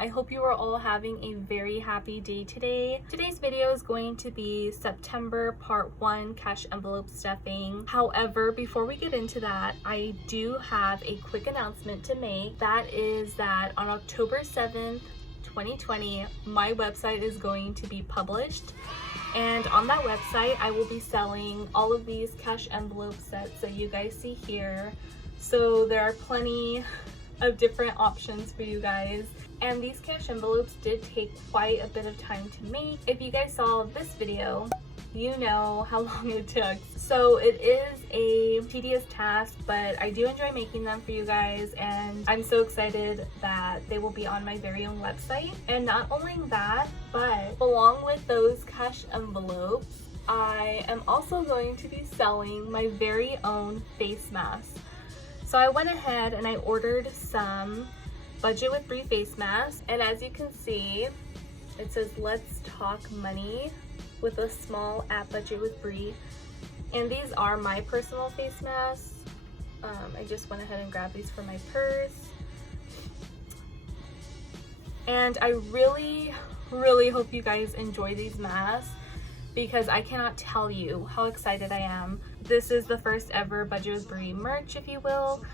I hope you are all having a very happy day today. Today's video is going to be September part 1 cash envelope stuffing. However, before we get into that, I do have a quick announcement to make. That is that on October 7th, 2020, my website is going to be published. And on that website, I will be selling all of these cash envelope sets that you guys see here. So there are plenty of different options for you guys. And these cash envelopes did take quite a bit of time to make. If you guys saw this video, you know how long it took. So it is a tedious task, but I do enjoy making them for you guys, and I'm so excited that they will be on my very own website. And not only that, but along with those cash envelopes, I am also going to be selling my very own face masks. So I went ahead and I ordered some Budget with Bri face masks, and as you can see, it says "Let's Talk Money" with a small at Budget with Bri. And these are my personal face masks. I just went ahead and grabbed these for my purse. And I really hope you guys enjoy these masks, because I cannot tell you how excited I am. This is the first ever Budget with Bri merch, if you will.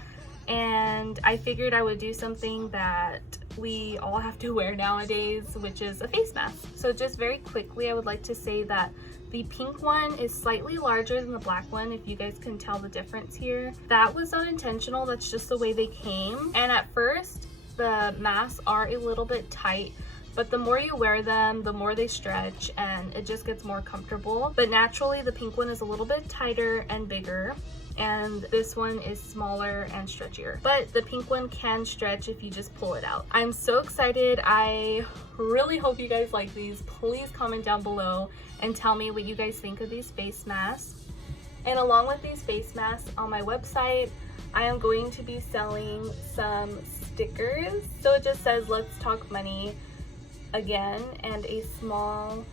And I figured I would do something that we all have to wear nowadays, which is a face mask. So just very quickly, I would like to say that the pink one is slightly larger than the black one, if you guys can tell the difference here. That was not intentional, that's just the way they came. And at first, the masks are a little bit tight, but the more you wear them, the more they stretch and it just gets more comfortable. But naturally, the pink one is a little bit tighter and bigger, and this one is smaller and stretchier. But the pink one can stretch if you just pull it out. I'm so excited. I really hope you guys like these. Please comment down below and tell me what you guys think of these face masks. And along with these face masks, on my website, I am going to be selling some stickers. So it just says "Let's Talk Money" again, and a small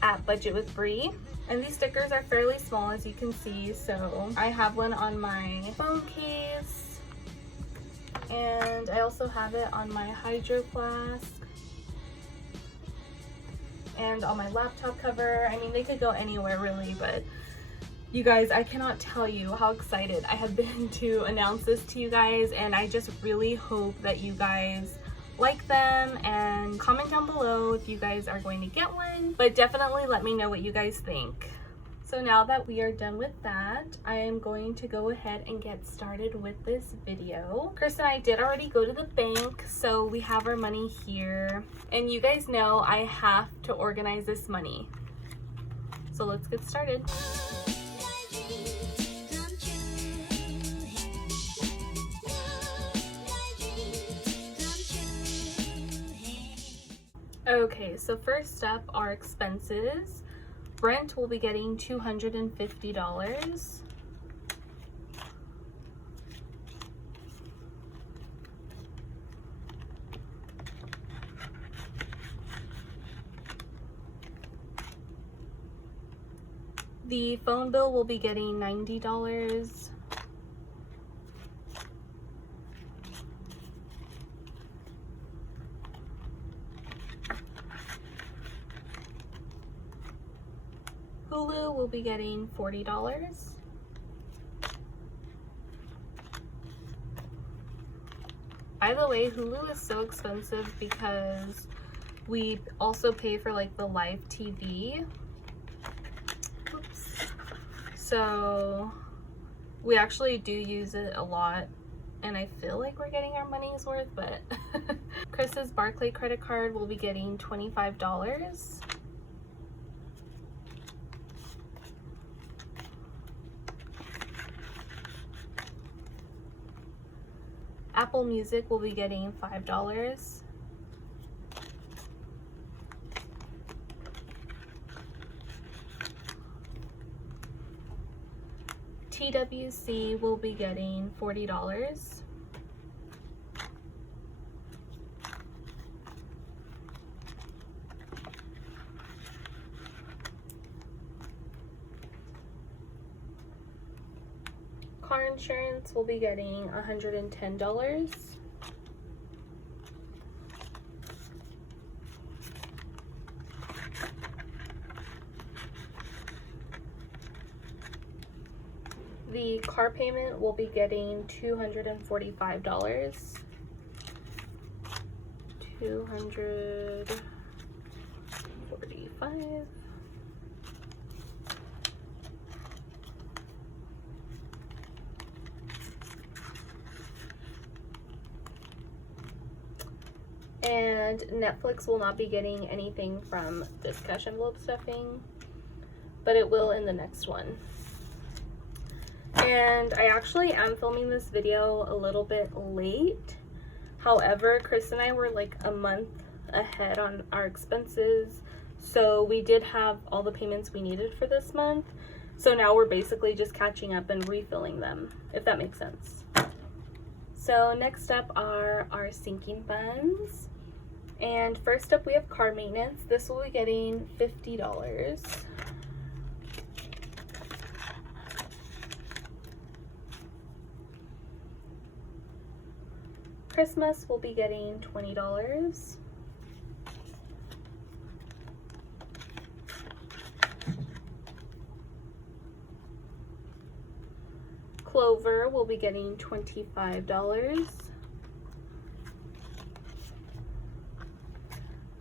at Budget with Bri. And these stickers are fairly small, as you can see. So I have one on my phone case, and I also have it on my hydro flask and on my laptop cover. I mean, they could go anywhere really, but you guys, I cannot tell you how excited I have been to announce this to you guys, and I just really hope that you guys like them, and comment down below if you guys are going to get one, but definitely let me know what you guys think. So now that we are done with that, I am going to go ahead and get started with this video. Chris and I did already go to the bank, so we have our money here, and you guys know I have to organize this money. So let's get started. Okay, so first up are expenses. Rent will be getting $250. The phone bill will be getting $90. SOOOO will be getting $40. By the way, Hulu is so expensive because we also pay for like the live TV. Oops. So we actually do use it a lot, and I feel like we're getting our money's worth, but Chris's Barclay credit card will be getting $25. Apple Music will be getting $5. TWC will be getting $40. Car insurance will be getting $110. The car payment will be getting $245. $245. And Netflix will not be getting anything from this cash envelope stuffing, but it will in the next one. And I actually am filming this video a little bit late. However, Chris and I were like a month ahead on our expenses, so we did have all the payments we needed for this month. So now we're basically just catching up and refilling them, if that makes sense. So next up are our sinking funds. And first up we have car maintenance. This will be getting $50. Christmas will be getting $20. Clover will be getting $25.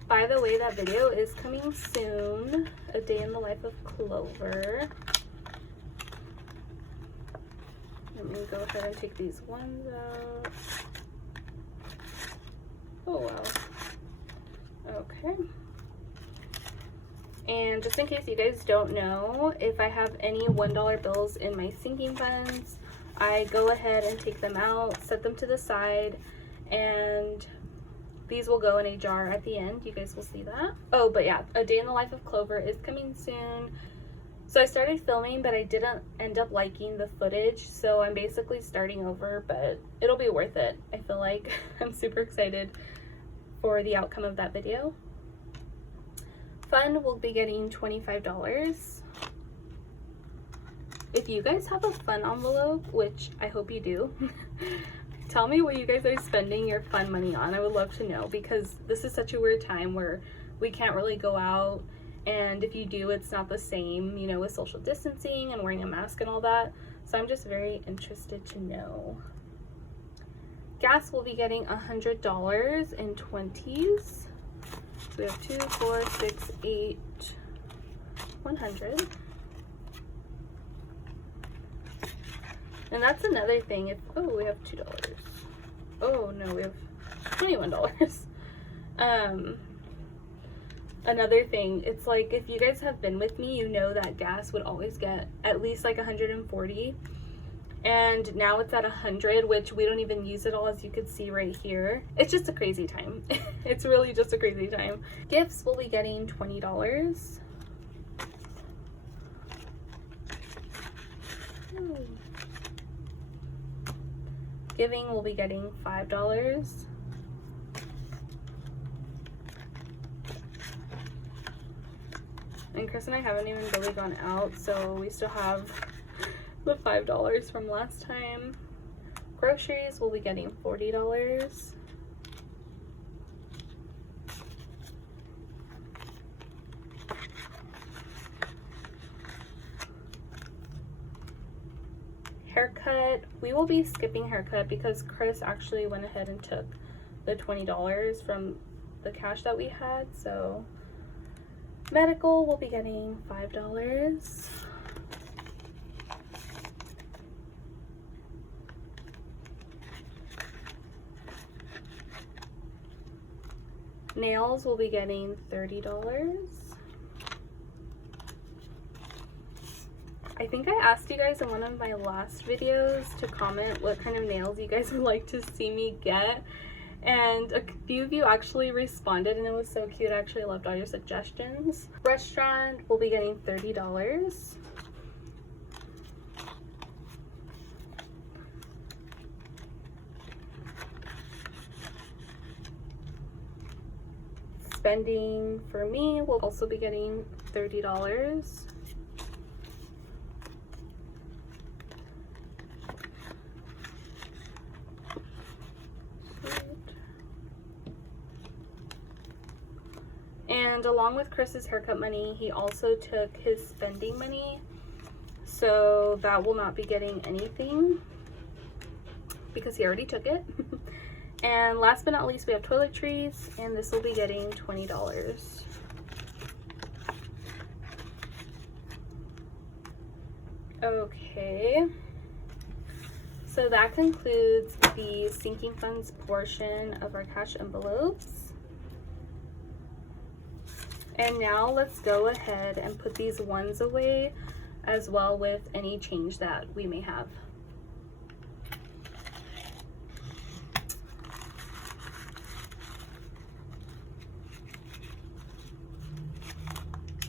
By the way, that video is coming soon. A day in the life of Clover. Let me go ahead and take these ones out. Oh wow. Okay. And just in case you guys don't know, if I have any $1 bills in my sinking funds, I go ahead and take them out, set them to the side, and these will go in a jar at the end. You guys will see that. Oh, but yeah, A Day in the Life of Clover is coming soon. So I started filming, but I didn't end up liking the footage, so I'm basically starting over, but it'll be worth it. I feel like I'm super excited for the outcome of that video. Fun will be getting $25. If you guys have a fun envelope, which I hope you do, tell me what you guys are spending your fun money on. I would love to know, because this is such a weird time where we can't really go out, and if you do, it's not the same, you know, with social distancing and wearing a mask and all that. So I'm just very interested to know. Gas will be getting $100 in 20s. So we have 2, 4, 6, 8, 100. And that's another thing. If, oh, we have $2. Oh no, we have $21. Another thing, it's like, if you guys have been with me, you know that gas would always get at least like 140. And now it's at 100, which we don't even use it all, as you could see right here. It's just a crazy time. It's really just a crazy time. Gifts will be getting $20. Giving will be getting $5. And Chris and I haven't even really gone out, so we still have the $5 from last time. Groceries will be getting $40. Haircut, we will be skipping haircut because Chris actually went ahead and took the $20 from the cash that we had. So medical will be getting $5. Nails will be getting $30. I think I asked you guys in one of my last videos to comment what kind of nails you guys would like to see me get, and a few of you actually responded, and it was so cute. I actually loved all your suggestions. Restaurant will be getting $30. Spending for me will also be getting $30. And along with Chris's haircut money, he also took his spending money. so that will not be getting anything because he already took it. And last but not least, we have toiletries, and this will be getting $20. Okay, so that concludes the sinking funds portion of our cash envelopes. And now let's go ahead and put these ones away, as well with any change that we may have.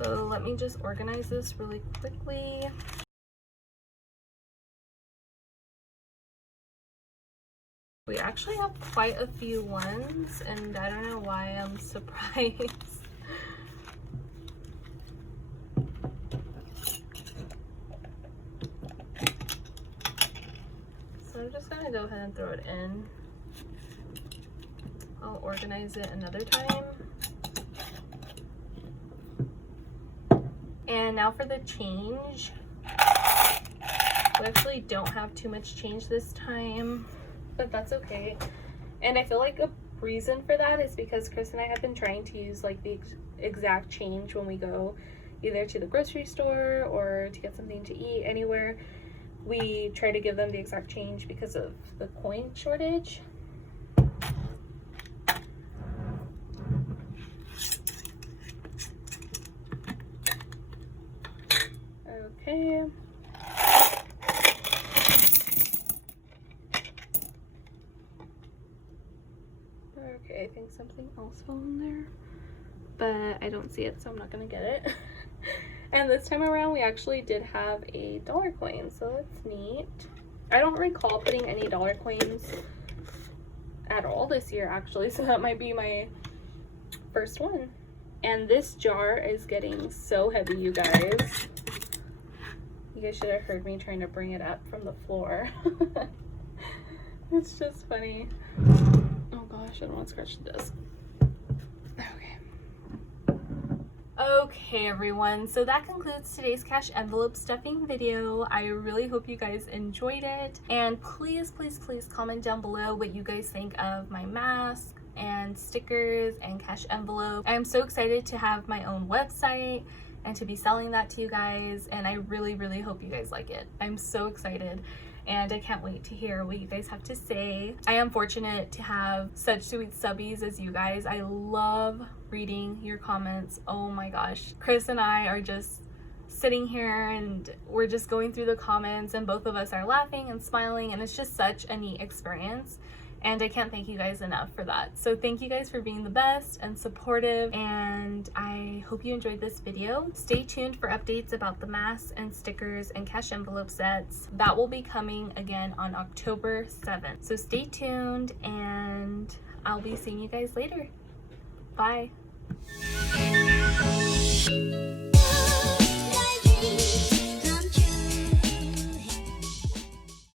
So let me just organize this really quickly. We actually have quite a few ones, and I don't know why I'm surprised. So I'm just gonna go ahead and throw it in. I'll organize it another time. And now for the change. We actually don't have too much change this time, but that's okay. And I feel like a reason for that is because Chris and I have been trying to use like the exact change when we go either to the grocery store or to get something to eat anywhere. We try to give them the exact change because of the coin shortage. Okay. Okay, I think something else fell in there, but I don't see it, so I'm not gonna get it. And this time around, we actually did have a dollar coin, so that's neat. I don't recall putting any dollar coins at all this year, actually, so that might be my first one. And this jar is getting so heavy, you guys. You guys should have heard me trying to bring it up from the floor. It's just funny. Oh gosh, I don't want to scratch the desk. Okay everyone, so that concludes today's cash envelope stuffing video. I really hope you guys enjoyed it, and please comment down below what you guys think of my mask and stickers and cash envelope. I'm so excited to have my own website and to be selling that to you guys, and I really hope you guys like it. I'm so excited, and I can't wait to hear what you guys have to say. I am fortunate to have such sweet subbies as you guys. I love reading your comments. Oh my gosh, Chris and I are just sitting here and we're just going through the comments, and both of us are laughing and smiling, and it's just such a neat experience. And I can't thank you guys enough for that. So thank you guys for being the best and supportive, and I hope you enjoyed this video. Stay tuned for updates about the masks and stickers and cash envelope sets. That will be coming again on October 7th. So stay tuned, and I'll be seeing you guys later. Bye.